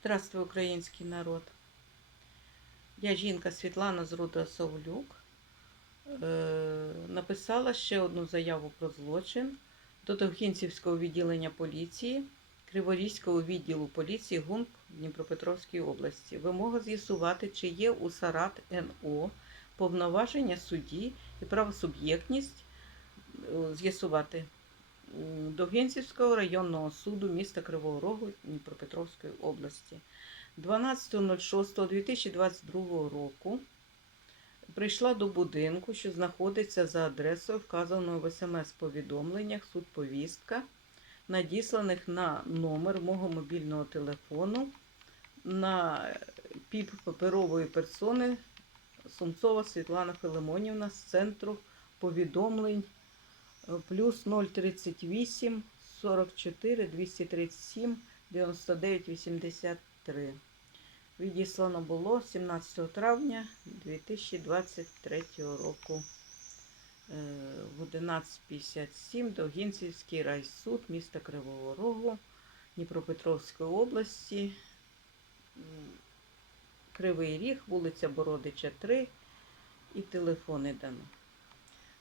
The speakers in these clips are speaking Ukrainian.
Здравствуй, український народ. Я жінка Світлана з роду Савлюк. Е, написала ще одну заяву про злочин до Довгінцівського відділення поліції, Криворізького відділу поліції ГУНП Дніпропетровської області. Вимога з'ясувати, чи є у Сарат НО повноваження судді і правосуб'єктність е, з'ясувати м, Довгинцівського районного суду міста Кривого Рогу Дніпропетровської області. 12.06.2022 року прийшла до будинку, що знаходиться за адресою, вказаною в смс-повідомленнях судповістка, надісланих на номер мого мобільного телефону на піп паперової персони Сумцова Світлана Филимонівна з центру повідомлень плюс 038 44 237 99 83. Відіслано було 17 травня 2023 року е, в 11.57 Довгінцівський райсуд міста Кривого Рогу Дніпропетровської області. Кривий Ріг, вулиця Бородича 3 і телефони дано.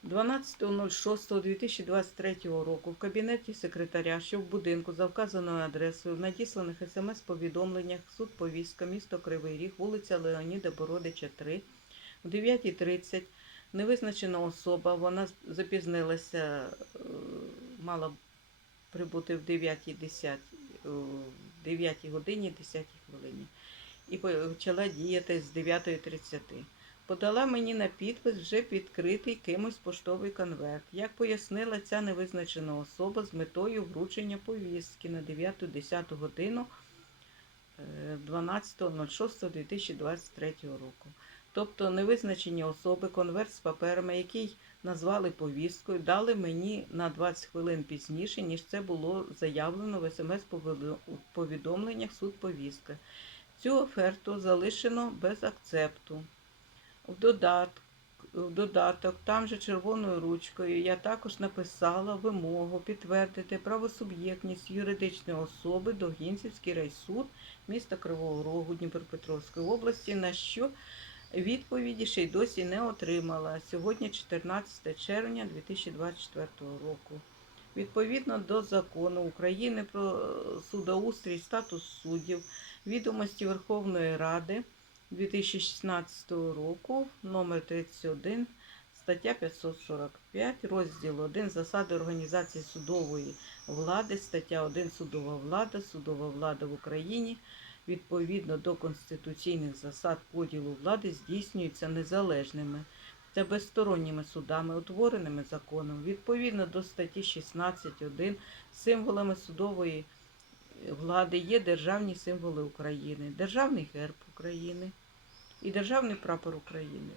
12.06.2023 року в кабінеті секретаря, що в будинку за вказаною адресою в надісланих смс-повідомленнях суд повістка місто Кривий Ріг, вулиця Леоніда Бородича 3, о 9.30 невизначена особа, вона запізнилася, е, мала прибути в 9.10, е, в 9 годині 10 хвилині і почала діяти з 9.30. Подала мені на підпис вже відкритий кимось поштовий конверт. Як пояснила ця невизначена особа з метою вручення повістки на 9-10 годину е, 12.06.2023 року. Тобто невизначені особи конверт з паперами, який назвали повісткою, дали мені на 20 хвилин пізніше, ніж це було заявлено в смс-повідомленнях суд повістка. Цю оферту залишено без акцепту. В додаток, в додаток, там же червоною ручкою, я також написала вимогу підтвердити правосуб'єктність юридичної особи Довгінцівський райсуд міста Кривого Рогу Дніпропетровської області, на що відповіді ще й досі не отримала. Сьогодні 14 червня 2024 року. Відповідно до закону України про судоустрій, статус суддів, відомості Верховної Ради 2016 року, номер 31, стаття 545, розділ 1 Засади організації судової влади, стаття 1 Судова влада, судова влада в Україні. Відповідно до конституційних засад поділу влади здійснюються незалежними та безсторонніми судами, утвореними законом. Відповідно до статті 16.1 символами судової влади є державні символи України, державний герб України і державний прапор України.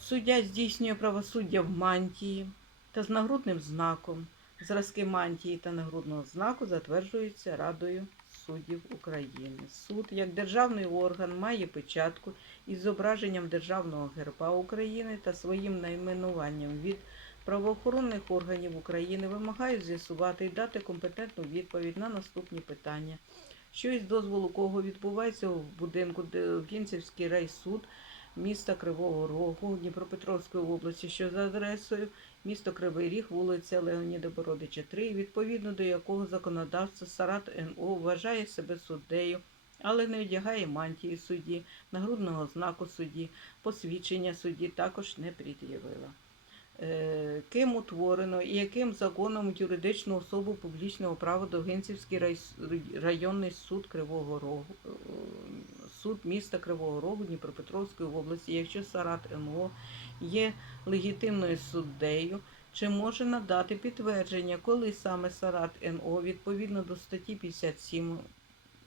Суддя здійснює правосуддя в мантії та з нагрудним знаком. Зразки мантії та нагрудного знаку затверджуються Радою суддів України. Суд як державний орган має печатку із зображенням державного герба України та своїм найменуванням від правоохоронних органів України вимагають з'ясувати і дати компетентну відповідь на наступні питання. Що із дозволу кого відбувається в будинку Кінцівський райсуд міста Кривого Рогу Дніпропетровської області, що за адресою місто Кривий Ріг, вулиця Леоніда Бородича 3, відповідно до якого законодавство Сарат НО вважає себе суддею, але не одягає мантії судді, нагрудного знаку судді, посвідчення судді також не пред'явила. Е, Ким утворено і яким законом юридичну особу публічного права Довгинцівський районний суд Кривого Рогу, е, суд міста Кривого Рогу Дніпропетровської області, якщо Сарат НО є легітимною суддею, чи може надати підтвердження, коли саме Сарат НО відповідно до статті 57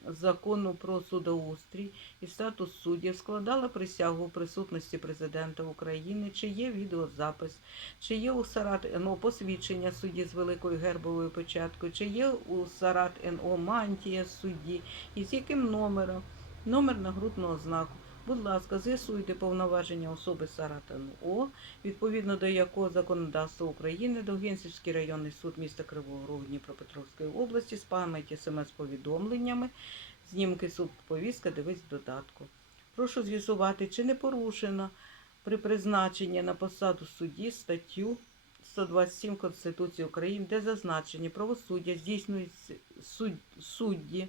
закону про судоустрій і статус суддів складала присягу у присутності президента України, чи є відеозапис, чи є у Сарат НО посвідчення судді з великою гербовою печаткою, чи є у Сарат НО мантія судді, і з яким номером, номер нагрудного знаку. Будь ласка, з'ясуйте повноваження особи Саратану О, відповідно до якого законодавства України Довгинцівський районний суд міста Кривого Рогу Дніпропетровської області з пам'яті смс-повідомленнями, знімки суд повістка, дивись додатку. Прошу з'ясувати, чи не порушено при призначенні на посаду судді статтю 127 Конституції України, де зазначені правосуддя здійснюють суд, судді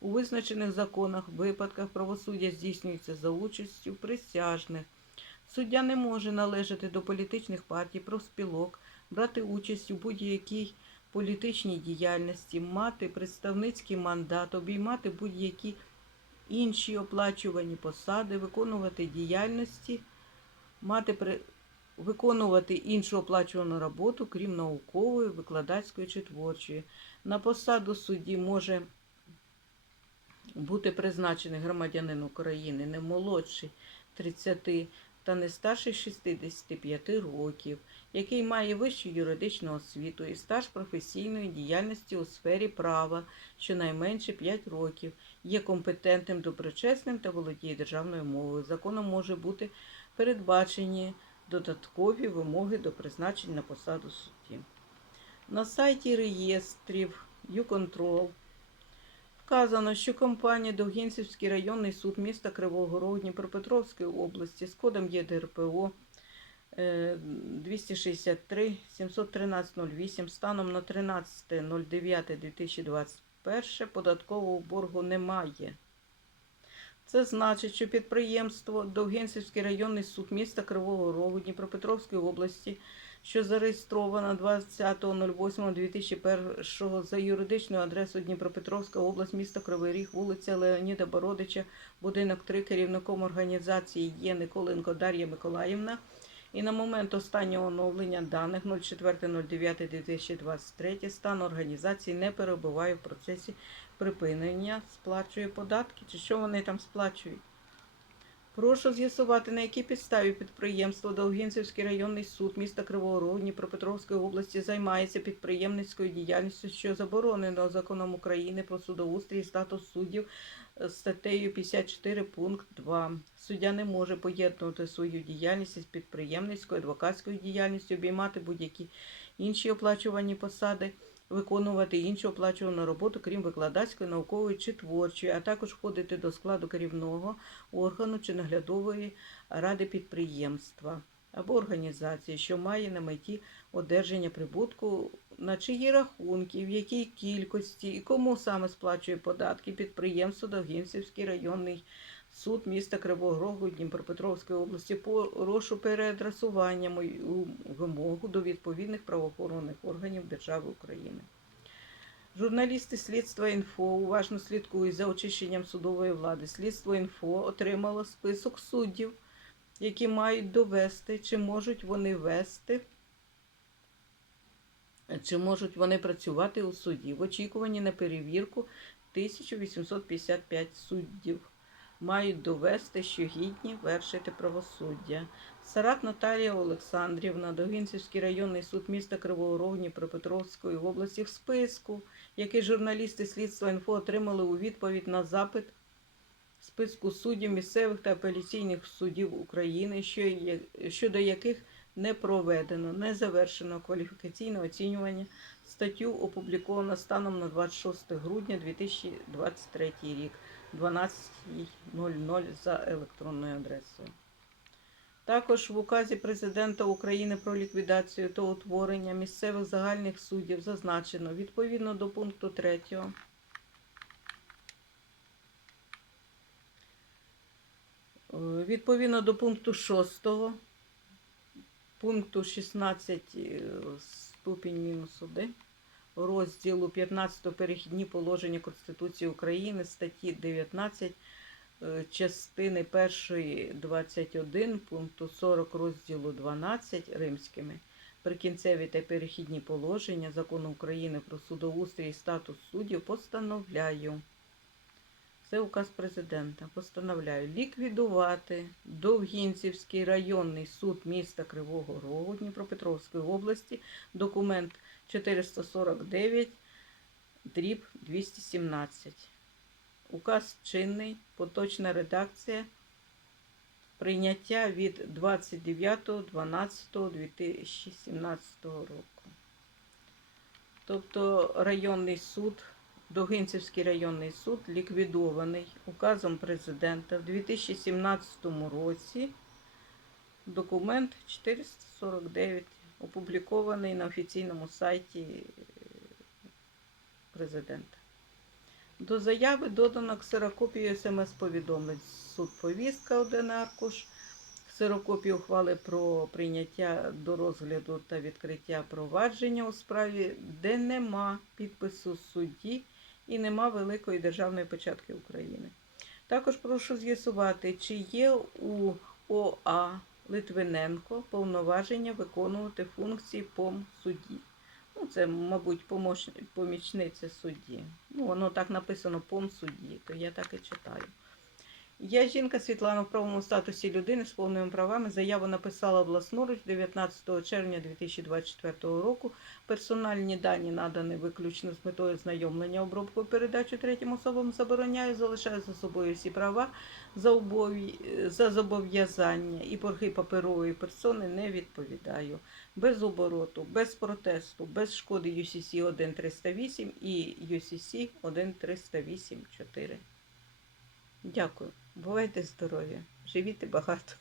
у визначених законах випадках правосуддя здійснюється за участю присяжних. Суддя не може належати до політичних партій, профспілок, брати участь у будь-якій політичній діяльності, мати представницький мандат, обіймати будь-які інші оплачувані посади, виконувати діяльності, мати при... виконувати іншу оплачувану роботу, крім наукової, викладацької чи творчої. На посаду судді може бути призначений громадянин України не молодший 30 та не старший 65 років, який має вищу юридичну освіту і стаж професійної діяльності у сфері права щонайменше 5 років, є компетентним, доброчесним та володіє державною мовою. Законом може бути передбачені додаткові вимоги до призначення на посаду судді. На сайті реєстрів YouControl Вказано, що компанія Довгінцівський районний суд міста Кривого Рогу Дніпропетровської області з кодом ЄДРПО е, 263 713 08 станом на 13.09.2021 податкового боргу немає. Це значить, що підприємство Довгинцівський районний суд міста Кривого Рогу Дніпропетровської області що зареєстрована 20.08.2001 за юридичною адресою Дніпропетровська область, місто Кривий Ріг, вулиця Леоніда Бородича, будинок 3, керівником організації є Николенко Дар'я Миколаївна. І на момент останнього оновлення даних 04.09.2023 стан організації не перебуває в процесі припинення, сплачує податки, чи що вони там сплачують. Прошу з'ясувати, на якій підставі підприємство Довгінцівський районний суд міста Кривого Рогу Дніпропетровської області займається підприємницькою діяльністю, що заборонено законом України про судоустрій статус суддів е, статтею 54 пункт 2. Суддя не може поєднувати свою діяльність із підприємницькою, адвокатською діяльністю, обіймати будь-які інші оплачувані посади виконувати іншу оплачувану роботу, крім викладацької, наукової чи творчої, а також входити до складу керівного органу чи наглядової ради підприємства або організації, що має на меті одержання прибутку, на чиї рахунки, в якій кількості і кому саме сплачує податки підприємство Довгінцівський районний суд міста Кривого Рогу Дніпропетровської області прошу переадресування мою вимогу до відповідних правоохоронних органів держави України. Журналісти Слідства інфо уважно слідкують за очищенням судової влади. Слідство інфо отримало список суддів, які мають довести, чи можуть вони вести, чи можуть вони працювати у суді в очікуванні на перевірку 1855 суддів мають довести, що гідні вершити правосуддя. Сарат Наталія Олександрівна, Довгінцівський районний суд міста Кривого Рогу Дніпропетровської області в списку, який журналісти слідства інфо отримали у відповідь на запит списку суддів місцевих та апеляційних судів України, щодо яких не проведено, не завершено кваліфікаційне оцінювання. Статтю опубліковано станом на 26 грудня 2023 рік. 12.00 за електронною адресою. Також в указі Президента України про ліквідацію та утворення місцевих загальних суддів зазначено відповідно до пункту 3. Відповідно до пункту 6, пункту 16 е, ступінь мінус 1 розділу 15 перехідні положення Конституції України статті 19 е, частини 1 21 пункту 40 розділу 12 римськими прикінцеві та перехідні положення закону України про судоустрій і статус суддів постановляю. Це указ президента. Постановляю ліквідувати Довгінцівський районний суд міста Кривого Рогу Дніпропетровської області. Документ 449, дріб 217. Указ чинний, поточна редакція Прийняття від 29.12.2017 року. Тобто районний суд, Догинцівський районний суд ліквідований указом президента в 2017 році. Документ 449 опублікований на офіційному сайті е, президента. До заяви додано ксерокопію смс-повідомлень. Суд повістка один аркуш, ксерокопію ухвали про прийняття до розгляду та відкриття провадження у справі, де нема підпису судді і нема Великої державної печатки України. Також прошу з'ясувати, чи є у ОА Литвиненко повноваження виконувати функції пом судді. Ну, це, мабуть, помічниця судді. Ну, воно так написано пом судді, то я так і читаю. Я жінка Світлана в правому статусі людини з повними правами. Заяву написала власноруч 19 червня 2024 року. Персональні дані надані виключно з метою знайомлення, обробку передачу третім особам забороняю, залишаю за собою всі права за зобов'язання і борги паперової персони не відповідаю. Без обороту, без протесту, без шкоди UCC 1308 і UCC 1308 4. Дякую. Бувайте здорові, живіть багато.